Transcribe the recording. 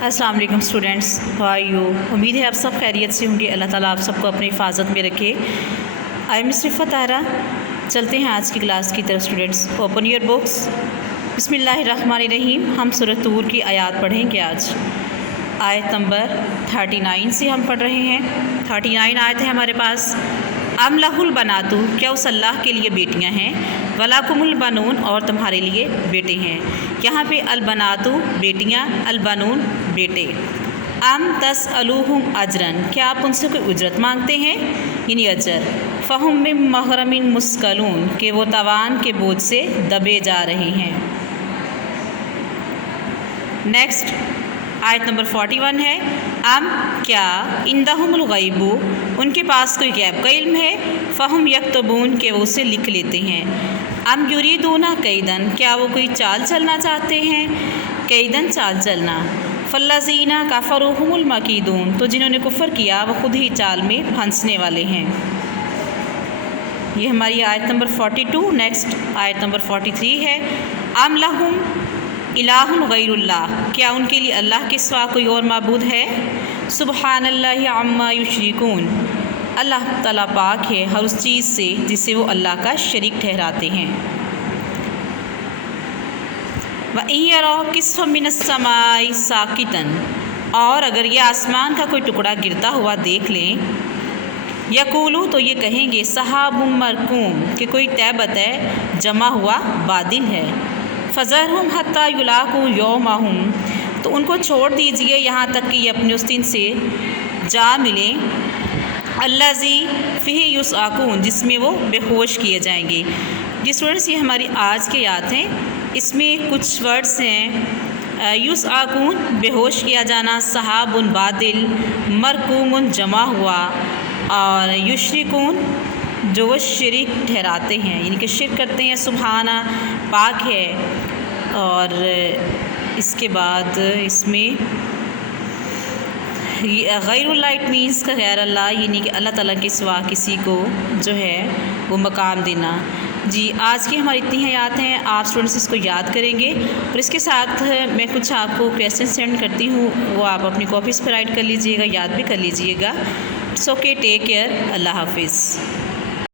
अस्सलाम वालेकुम students, how are you. उम्मीद है आप सब खैरियत से होंगे। अल्लाह ताला आप सबको अपनी हिफाजत में रखे। आई एम सिफ़त तारा। चलते हैं आज की क्लास की तरफ स्टूडेंट्स। Open your books. बिस्मिल्लाहिर्रहमानिर्रहीम। हम सूरह तूर की आयत पढ़ेंगे आज। आयत नंबर 39 से हम पढ़ रहे हैं। 39 आयत है हमारे पास। अम लहुल बनातु, क्या उस अल्लाह के लिए बेटियां हैं, वलाकुमुल बनून, और तुम्हारे लिए बेटे हैं। यहाँ पे अल बनातु बेटियां, अल बनून बेटे। अम तसअलुहुम अजरन, क्या आप उनसे कोई उजरत मांगते हैं, यानी अजर। फ़हुम मिन महरमिन मुस्कलून, कि वो तवान के बोझ से दबे जा रहे हैं। नेक्स्ट आयत नंबर 41 है। अम क्या इंदहुमुल गैबु, उनके पास कोई गैब का इल्म है, फ़हुम यक्तबून, के वो उसे लिख लेते हैं। अम युरीदूना कैदन, क्या वो कोई चाल चलना चाहते हैं, कैदन चाल चलना। फल्लज़ीना कफ़रुहुमुल मकीदून, तो जिन्होंने कुफ़र किया वो खुद ही चाल में फंसने वाले हैं। ये हमारी आयत नंबर 42। नेक्स्ट आयत नंबर 43 है। अम लहुम इलाहुन गैरुल्लाह, क्या उनके लिए अल्लाह के सिवा कोई और माबूद है। सुबहानल्लाहि अम्मा युशरिकून, अल्लाह ताला पाक है हर उस चीज़ से जिसे वो अल्लाह का शरीक ठहराते हैं। व इयरा किस्फ़ मिनस समाई साकितन, और अगर ये आसमान का कोई टुकड़ा गिरता हुआ देख लें, यकूलू, तो ये कहेंगे सहाबुम मरकूम, कि कोई तय जमा हुआ बादल है। फ़ज़रहुम हत्ता युलाक़ू यौमहुम, तो उनको छोड़ दीजिए यहाँ तक कि ये अपने उस दिन से जा मिलें। अल्लज़ी फ़ीही युसआकून, जिसमें वो बेहोश किए जाएंगे। जी स्टूडेंट्स, ये हमारी आज की याद हैं। इसमें कुछ वर्ड्स हैं। युसआकून बेहोश किया जाना, सहाबुन बादल, मरकूमुन जमा हुआ, और युशरिकून जो वो शरीक ठहराते हैं, यानी कि शिरक करते हैं। सुबहाना पाक है। और इसके बाद इसमें गैरुल्लाह, इट मीन्स का गैर अल्लाह, यानी कि अल्लाह ताला के सिवा किसी को जो है वो मकाम देना। जी आज की हमारी इतनी हयात हैं। आप स्टूडेंट्स इसको याद करेंगे, और इसके साथ मैं कुछ आपको क्वेश्चन सेंड करती हूँ, वो आप अपनी कॉपीज़ पर राइट कर लीजिएगा, याद भी कर लीजिएगा। इट्स ओके, टेक केयर, अल्लाह हाफिज़।